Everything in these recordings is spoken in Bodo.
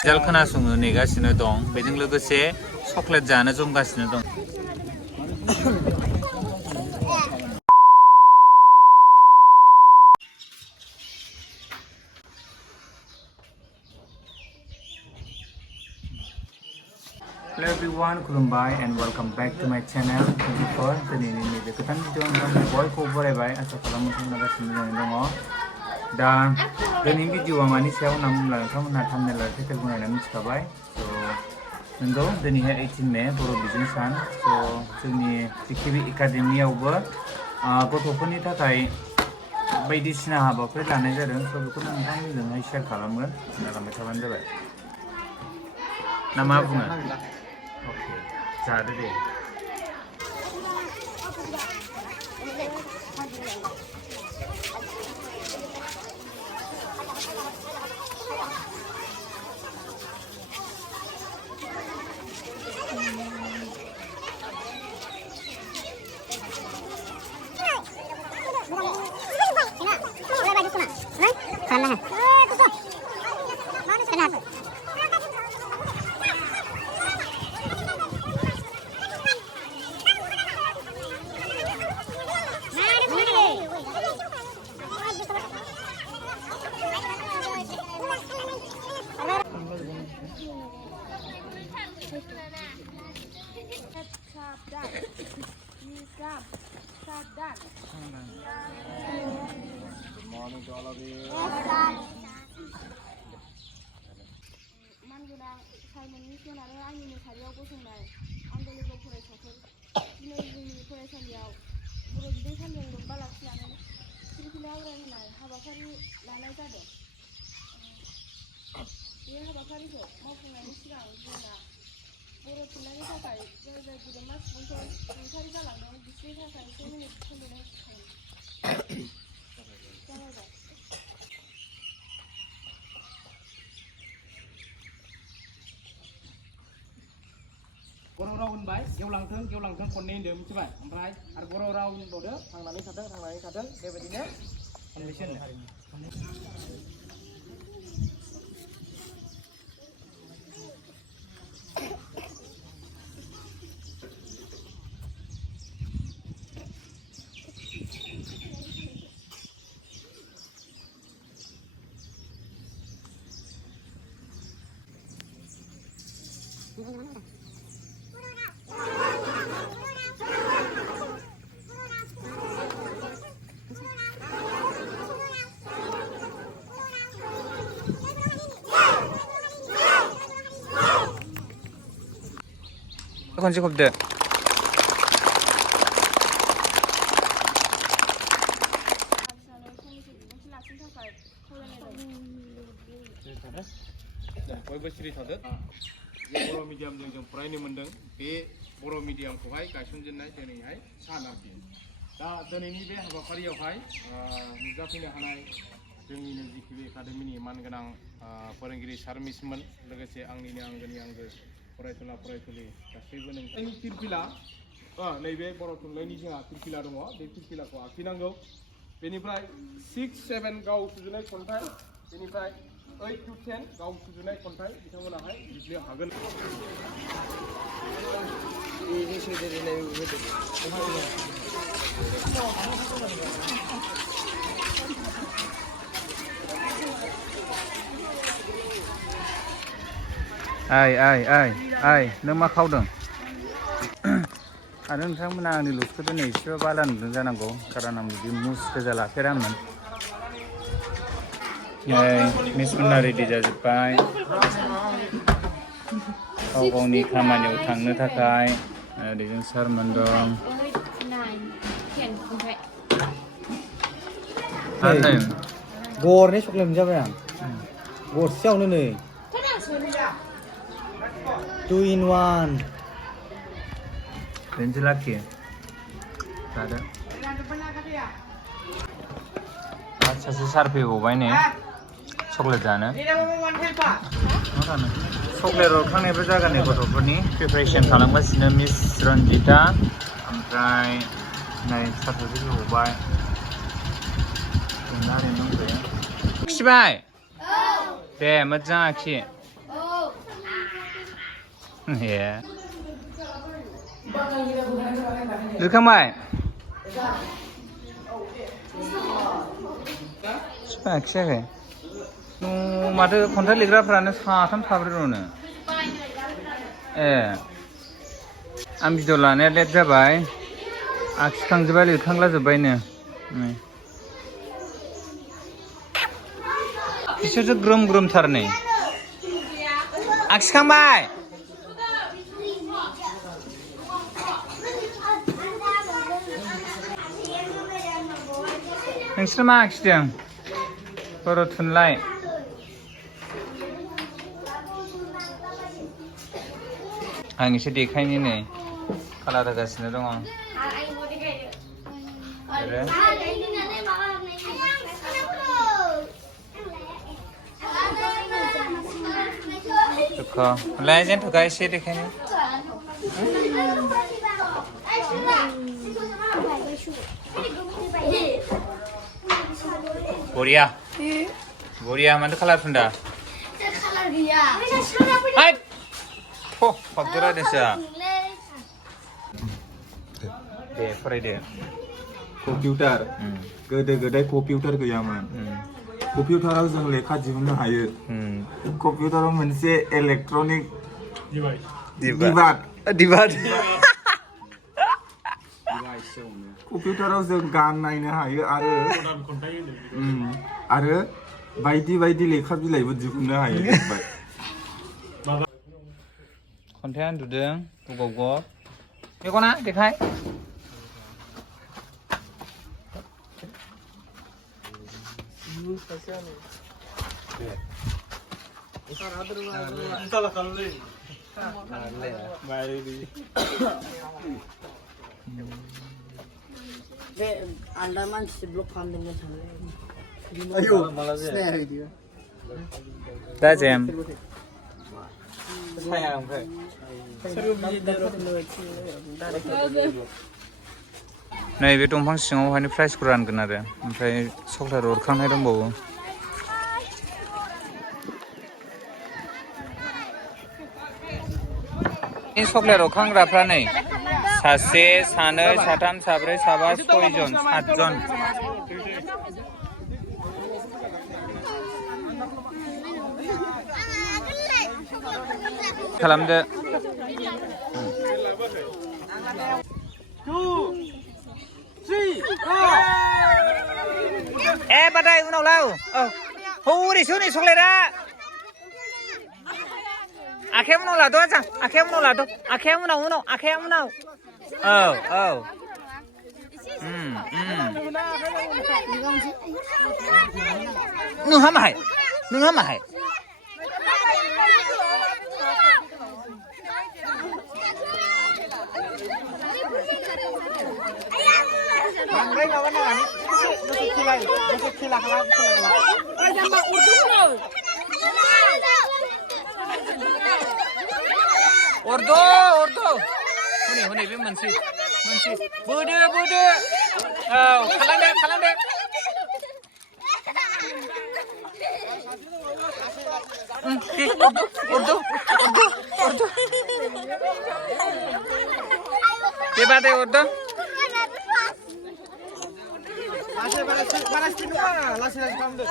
रिजाल्ट खोनासंनो नेगासिनो दं बेजों लोगोसे चकलेट जानो जमगासिनो दं Hello everyone, खुलुमबाय and welcome back to my channel 24 दिनैनि नैबे गोदान भिडिअ नोंथांमोन बयखौबो बरायबाय आसा खालामो नोंथांमोना गासिनो मोजाङै दङ दा दिनैनि भिडिअआ मानि सायाव होनना बुङोब्ला नोंथांमोनहा थाम्बनेल आरो टाइटेल बुंनानै मिथिखाबाय स' नंगौ दिनैहाय 18 मे बर' बिजों सान स' जोंनि जिकेबि एकाडेमियावबो गथ'फोरनि थाखाय बायदिसिना हाबाफारि लानाय जादों स' बेखौ नोंथांमोनजोंहाय शेयार खालामगोन खोनालांबाय थाबानो जाबाय ना मा बुङो ओके जादो दे Good morning to all of you. मानगोनां साइमननि सोनारो आंनि नेसारियाव गसंनाय आन्दोलोगो फरायसाफोर दिनै जोंनि फरायसालियाव बर' बिजों सानजों लोब्बा लाखिनानै फिरफिला आवरायहोनाय हाबाफारि लानाय जादों बे हाबाफारिखौ मावफुंनायनि सिगां जोंना बर' थुनलाइनि थाखाय जाय जाय गेदेमा सुबुंफोर रुंसारि जालांदों बिसोरनि थाखाय 1 मिनिट सम होनाय जागायबाय बर' राव होनबाय गेवलांथों खननै होनदों मिथिबाय ओमफ्राय आरो बर' राव होनबावदो थांनानै थाथों बेबायदिनो खननैसो खनसे खबदो बयबो सिरि थादो बर' मिडियामजों जों फरायनो मोनदों बे बर' मिडियामखौहाय गायसनजेननाय दिनैहाय सान आरोखि दा दिनैनि बे हाबाफारियावहाय नुजाफैनो हानाय जोंनिनो जिकेबि एकाडेमिनि मानगोनां फोरोंगिरि सार मिसमोन लोगोसे आंनिनो आंगोनि आंगो फरायसुला फरायसुलि गासैबो नोंथांनि फिरफिला नैबे बर' थुनलाइनि जोंहा फिरफिला दङ बे फिरफिलाखौ आखिनांगौ बेनिफ्राय 6, 7 गाव सुजुनाय खन्थाइ बेनिफ्राय 8 to 10 गाव सुजुनाय खन्थाइ बिथांमोनाहाय लिरनो हागोन आइ नों मा खावदों आरो नोंथांमोना आंनि लुक्सखौ दिनै एसेबो बाला नुदों जानांगौ खारन आं बिदि मुस गोजा लाफेरामोन मिस मोनना रेडि जाजोब्बाय गाव गावनि खामानियाव थांनो थाखाय ओरैजों सारमोन दं गरनै चकलेट मोनजाबाय आं गरसेयावनो नै 2 in 1 बेनोसो लाखि जादो आरो सासे सार फैबावबाय ने चकलेट जानो चकलेट हरखांनायबो जागोन नै गथ'फोरनि प्रिपारेसन खालामगासिनो मिस रन्जिता ओमफ्राय नै सासे फैबावबाय खिबाय दे मोजां आखि Yeah. Liरखांबाय? खियाखै? माथो खन्थाइ लिरग्राफ्रानो साथाम साब्रैल'नो। आं भिडिअ लानाया लेट जाबाय। आखिखांजोब्बाय लिरखांलाजोब्बायनो। बिसोरसो ग्रोम ग्रोमथार नै। आखिखांबाय? नोंसोर मा आखिदों? बर' थुनलाइ। आं एसे देखायनि नै कालार होगासिनो दङ। लाय जेन थुका एसे देखायनि। बरिया बरिया माथो कालार फुनदा? कालार गैया। हाय फागजरा देसा। दे फरायदो। कम्पिउटार गोदो गोदाय कम्पिउटार गैयामोन। कम्पिउटाराव जों लेखा दिहुननो हायो। कम्पिउटाराव मोनसे इलेक्ट्रनिक डिभाइस कम्पिउटाराव जों गान नायनो हायो आरो बायदि बायदि लेखा बिलाइबो दिहुननो हायो। खन्थाइ उन्दुदों गब मेगना देखाय। आलदा मानसि ब्लक खालामदों सानलै। आयौ सिनायाखै बियो। दा जेम साया ओमफ्राय नैबे दंफां सिङावहायनो प्राइजखौ रानगोन आरो ओमफ्राय चक्लेट हरखांनाय दंबावो। चक्लेट हरखांग्राफ्रा नै सासे सानै साथाम साब्रै साबा सयजन सातजन। खालामदो। बादाय उनाव लाव। हौरैसो नै चक्लेटआ। आखाया उनाव लाद' आजा आखाया उनाव लाद' आखाया उनाव आखाया उनाव। औ नोंहा माहाय नोंहा माहाय? बांद्राय माबा नाङा दसे खेला खालाम। अर्द' हनै बे मोनसे बोदो औ खालामदो अर्द' बेबादे अर्द' लासै खालामदो।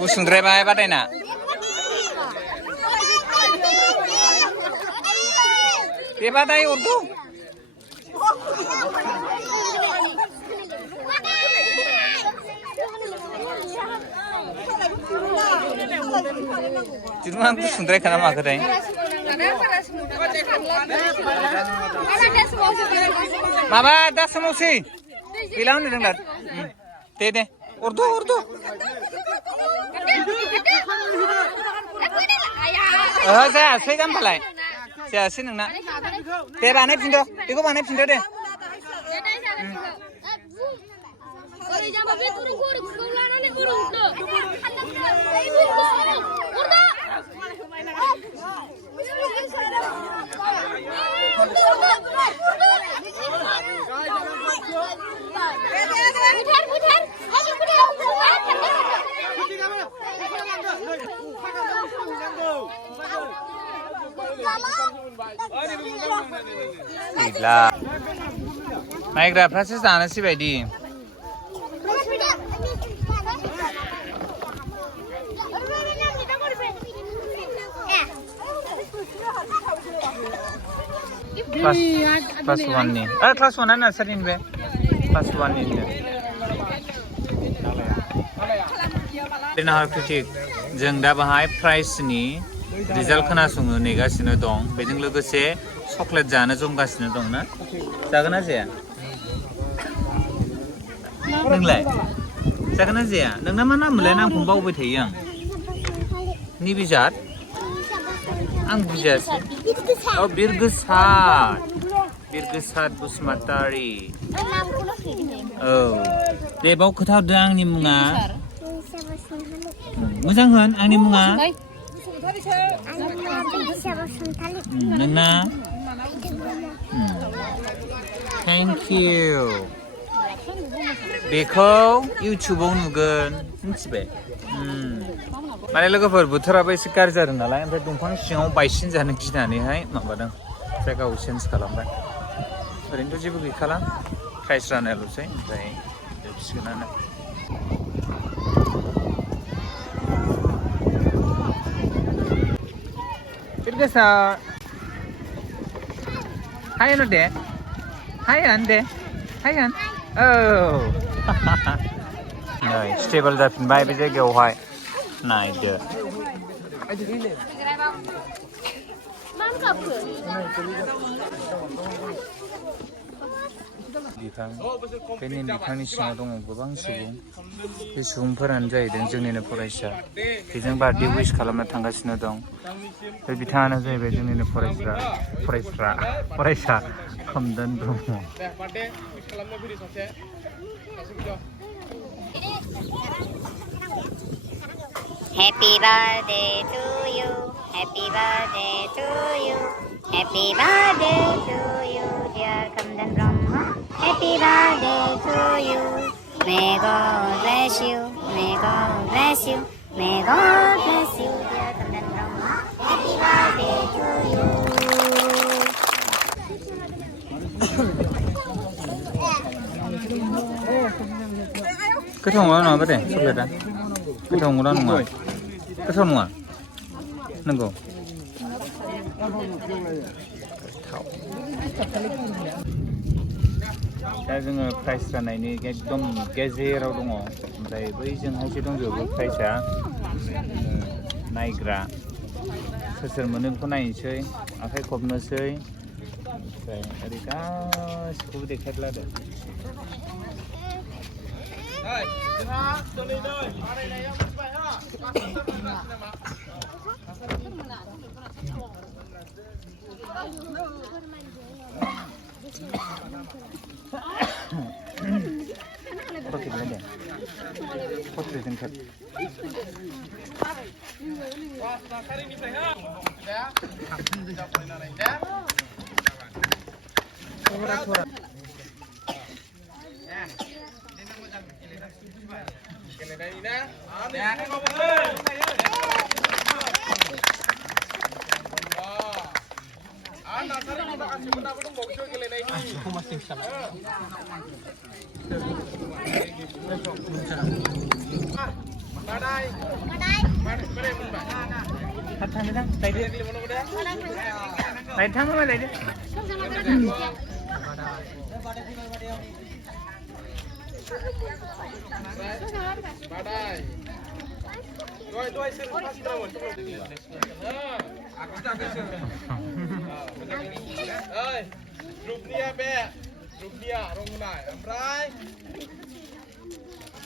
गुसुंद्रायबाय बादायना। बेबादाय अर्द' जिथु आं गुसुंद्रायखा ना माखोथाय? माबा दा समावसै गैला होननो रोंला। दे अर्द' जायासै जाम्बालाय जायासै नोंना। दे बानायफिनद' बेखौ बानायफिनद' दे। गैला नायग्राफ्रासो जानोसै बायदि क्लास 1 नि क्लास 1 नार्सारिनि बे क्लास 1 नि दिनाहार क्रिटिक जों दा बाहाय प्राइजनि रिजाल्ट खोनासंनो नेगासिनो दं बेजों लोगोसे चकलेट जानो जमगासिनो दं ना जागोन ना जाया नोंलाय जागोन ना जाया नोंना मा नाम मोनलाय नामखौनो बावबाय थायो आं निबिजात आं बुजियासै बिरगोसाद बसुमतारी औ दे बाव खोथा हरदो आंनि मुङा मोजां होन आंनि मुङा नोंना थेंक इउ बेखौ इउटुबाव नुगोन मिथिबाय माने लोगोफोर बोथोराबो एसे गाज्रि जादों नालाय ओमफ्राय दंफां सिङाव बायसिन जानो गिनानैहाय माबादों जायगाखौ चेन्ज खालामबाय ओरैनोथ' जेबो गैखाला प्राइस राननायल'सै ओमफ्राय जोबसिगोनानो बिरगोसा हाय होन दे हाय होन औ नै स्टेबल जाफिनबाय बे जायगायावहाय नायदो बिफां बे निम बिफांनि सिङाव दङ गोबां सुबुं बे सुबुंफोरानो जाहैदों जोंनिनो फरायसा बेजों बार्थडे उइस खालामनो थांगासिनो दं बे बिथाङानो जाहैबाय जोंनिनो फरायसा Khomdon Brahma Happy birthday to you. Happy birthday to you. Happy birthday to you, dear Kamdan Brahma. Happy birthday to you. May God bless you. May God bless you. May God bless you, dear Kamdan Brahma. Happy birthday to you. गोथाव नङा नङा दे चकलेटआ गोथाव नङा नङा गोथाव नङा नंगौ दा जोङो प्राइस राननायनि एकदम गेजेराव दङ ओमफ्राय बैजोंहायसो दंजोबो प्राइसआ नायग्रा सोर मोनो बेखौ नायनोसै आखाइ खबनोसै ओमफ्राय ओरै गासिखौबो देखायब्ला आरो जोंहा दिनैनो बानायनाया मोनबाय हा Grupnya be, grupnya rongunai, amrai.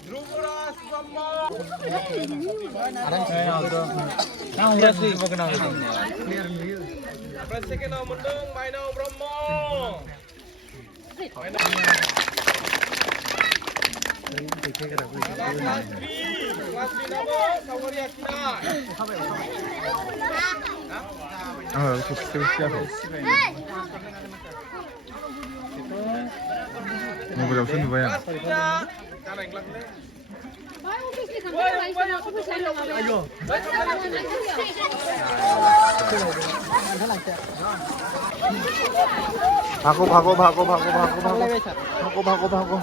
Grup ras Bromo. Presiden mendung Maino Bromo. मबाइलावसो नुबाय आं भागो भागो भागो भागो भागो भागो भागो भागो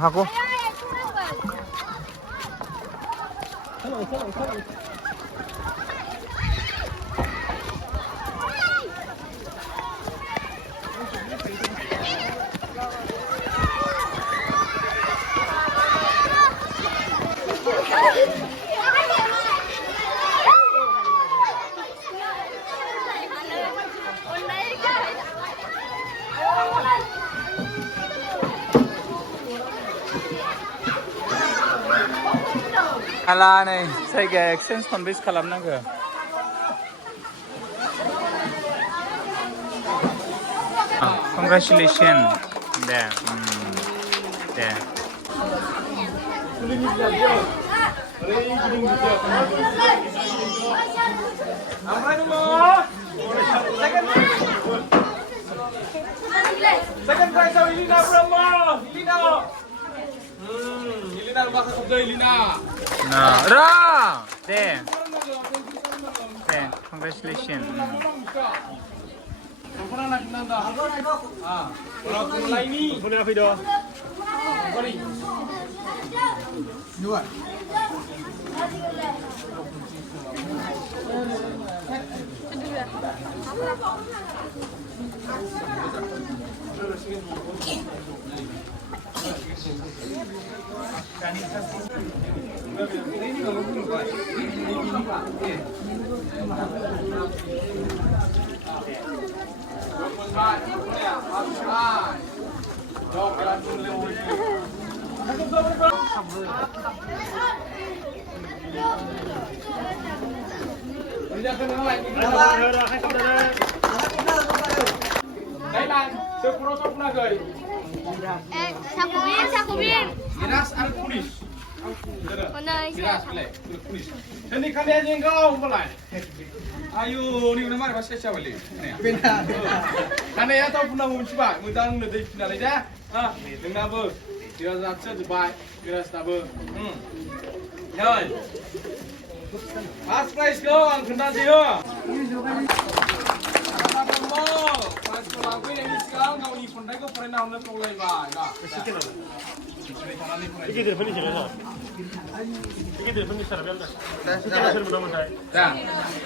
भागो आला नै जायगाया एक्सचेन्ज खनबेसे खालामनांगौ congratulation Day Day Second prize of Ilina Brahma. Ilina bahasa sabda Ilina. Nah, ra dे दे congratulations Dukuna nak nanda. Orang mulai ni. Boleh video. Bari. Dua. Sakubin. Miras al pulis. Honai. Miras pulis. Ini kalian yang kau mulai. Ayo, ni mana bahasa siapa lagi? Karena ya tahu pernah muncul, mudang lebih final aja. Dengar apa? Miras aja Dubai, miras apa? Jangan. Last prize go, angkat dia. Pas lagu yang ini sekarang kau ni pandai kau pernah nak mulai bah. Iki telepon ni siapa? Iki telepon ni siapa? Dah. Dah.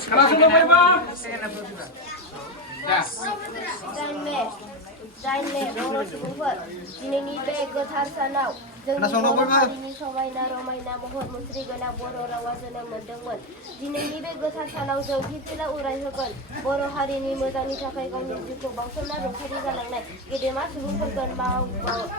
Sekarang sudah mulai bah. Dah. Jainle बर' सुबुंफोर दिनैनि बे गोथार सानाव जोंनि बर' हारिनि समायना रमायना महर मुस्रि गोनां बर' रावा जोनोम मोनदोंमोन। दिनैनि बे गोथार सानाव जों फिरफिला उरायहोगोन बर' हारिनि मोजांनि थाखाय गावनि जिउखौ बाउसोमना रुंसारि जालांनाय गेदेमा सुबुंफोरखौ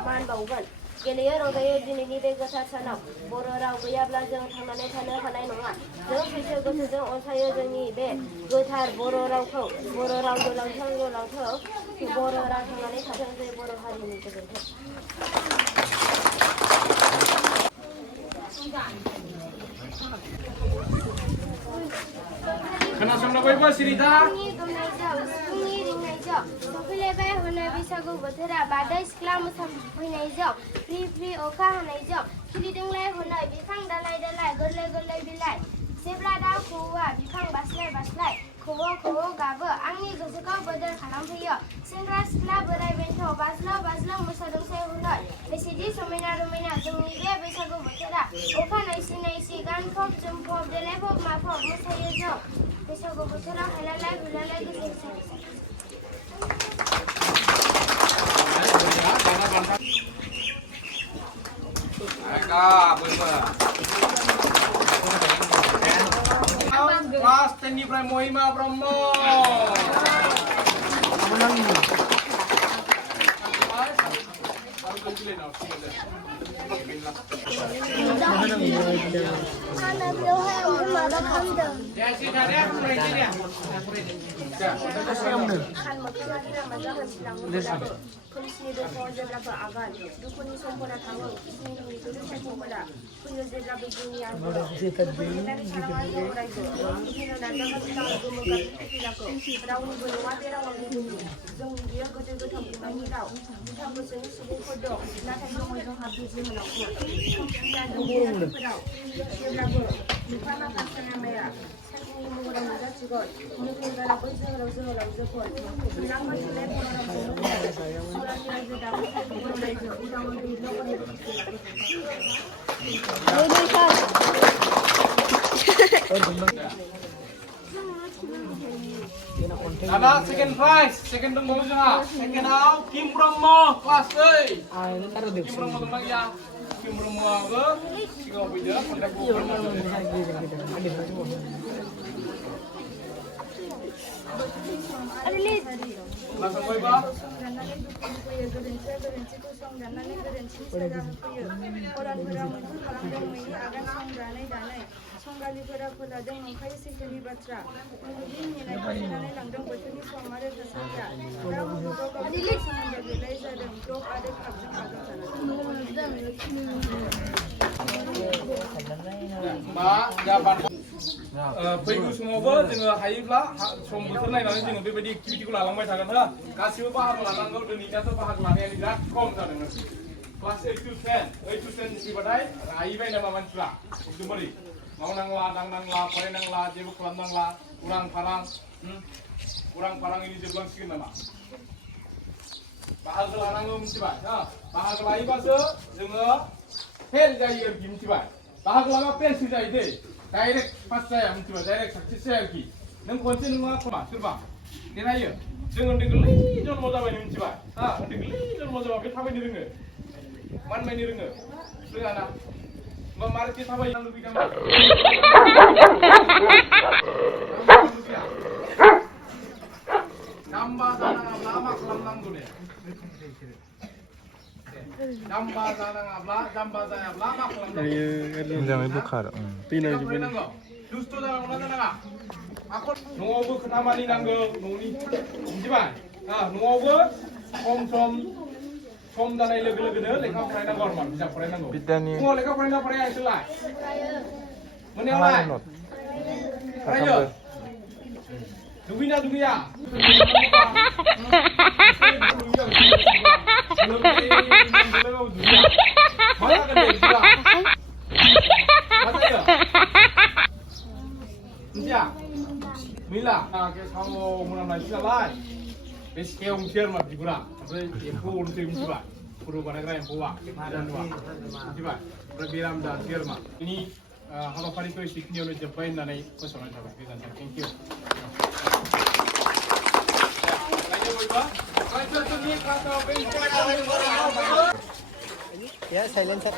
मान बाउगोन। गेलेयो रंजायो दिनैनि बे गोथार सानाव बर' राव गैयाब्ला जों थांनानै थानो हानाय नङा। जों सैथो गोसोजों अनसायो जोंनि बे गोथार बर' रावखौ बर' राव गोलांथों बर' राव थांनानै थाथों जै बर' हारिनि गोजोन्थों। खोनासंनो बयबो सिरिथा सिफुंनि रिंनायजों सफैलायबाय हनै बैसागु बोथोरा बारदै सिख्ला मोसाफैनायजों फ्रि फ्रि अखा हानायजों खिलिदोंलाय हनै बिफां दालाय दालाय गोरलै गोरलै बिलाइ जेब्ला दाउ खौवौआ बिफां बास्लाय बास्लाय खौवौ खौवौ गाबो आंनि गोसोखौ बोदोर खालामफैयो सेंग्रा सिख्ला बोराय बेन्थ बाज्ल' बाज्ल' मोसादोंसै हनै बेसेदि समायना रमायना जोंनि बे बैसागु बोथोरा अखा नायसि नायसि गानफब जोमफब देलायफब माफब मोसायो जों बैसागु बोथोराव हायलालाय हुइलालाय गोसो Kelas 10 Mohima Bromo. Ana bilang hai orang mana kamdeng. Ya sih, ada aku ini dia. सान मोखाङारि लामा जाहोनसिलाङोब्लाबो खोमसिनि दरखंआव जेब्लाबो आगान दुखुनि समफोरा थाङो सिनायनि गोजौ सायख'फोरा फैयो जेब्लाबो जिउनि आन्दोआव फैनानै सानाङा अरायबो फैनो नाजागासिनो गोमो गाबनि फुफिलाखौ रावनिबो नङा बे रावा गुबुननि जोंनि बियो गोदै गोथाव बुंनायनि राव दुथां गोसोनि सुबुंफोर दं नाथाय दङ जोंहा बुजिहोनांगौ खोमसि जादों बेफोराव जेब्लाबो बिफा माखासे लामाया साननि महराव नुजाथिगोन मुखुंगारा बै जोहोलावजोफोर बिलांबा सोलाय सरानि रायजो दाबो बर' रायजो उदाङै दैज्लावनि Ada second prize, second dong juga. Second out Kim Bromo kelas A. Kim Bromo teman ya. Kim Bromo apa? Tiga beda, kontak gue. Langsung boy ba? संगालिफोरा फोलादों नंखाय सैथोनि बाथ्रा मुलुगनि नेनाय फालिनानै लांदों बोथोरनि सम आरो थासारिया रावबो गाव गावनि सोमोन्दो गैलाय जादों जब आरो खाबजों फैगौ समावबो जोङो हायोब्ला सम बोथोर नायनानै जोङो बेबायदि एक्टिभिटिखौ लालांबाय थागोन हो गासिबो बाहागो लानांगौ दिनैनाथ' बाहागो लानायानो बिराद खम जादों क्लास 8 to 10 फैबाथाय हाहैबाय नामा मानसिफ्रा एकदमबारे मावनांला दांनांला फरायनांला जेबो खालामनांला उरां फारांनि जोबलांसिगोन नामा बाहागो लानांगौ मिथिबाय हो बाहागो लायोबासो जोङो फेल जायो आरोखि मिथिबाय बाहागो लाबा फेलसो जायो दै डाइरेक्ट पास जाया मिथिबाय डाइरेक्ट साक्सेस जाया आरोखि नों खनसे नङा खोमा सोरबा देनायो जों उन्दै गोरलै जन्म जाबाय मिथिबाय हा उन्दै गोरलै जन्म जाबा बे थाबायनो रोङो मानबायनो रोङो रोङाना होमबा मारके थाबायनो लुबैदों जाम्बा जानाङाब्ला मा खालामनांगौ दे जाम्बा जानाङाब्ला जाम्बा जायाब्ला मा खालामनांगौ मोजाङै बोखार फरायनांगौ दुस्थ' जानांगौ ना जानाङा आखल न'आवबो खोथा मानिनांगौ न'नि मिथिबाय न'आवबो सम जानाय लोगो लोगोनो लेखा फरायनांगौ आरो मा बिजाब फरायनांगौ फुङाव लेखा फरायना फराया नोंसोरलाय मोनायावलाय फरायो दुगैना दुगैया Mila, kayak kamu menamai siapa? Beskeo mungkin mah figura, tapi yang kau urus itu siapa? Perubahan negara yang bawa, dan dua, siapa? Berbiram dan firma. Ini haba kali itu istiqni oleh Jepang dan naik ke sana sahaja. Thank you. Ya, silencer.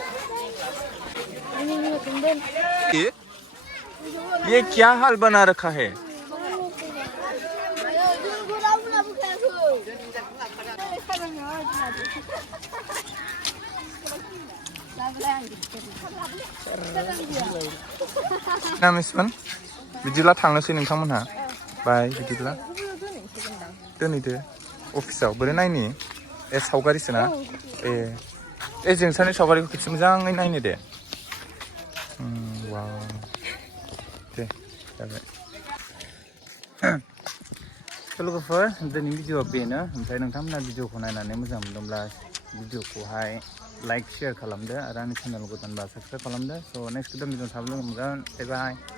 ये क्या हाल बना रखा है नामिसमोन बिदिब्ला थांनोसै नोंथांमोनहा बाय बिदिब्ला दोनैदो अफिसाव बोरै नायनि ए सावगारिसो ना ए जोंसानि सावगारिखौ खेबसे मोजाङै नायनो दे वाव दे जाबाय लोगोफोर दिनैनि भिडिअआ बेनो ओमफ्राय नोंथांमोना भिडिअखौ नायनानै मोजां मोनदोंब्ला भिडिअखौहाय लाइक शेयार खालामदो आरो आंनि चेनेल गोदानबा साबस्क्राइब खालामदो स' नेक्स्ट गोदान भिडिअ थाब लोगो मोनगोन बाय बाय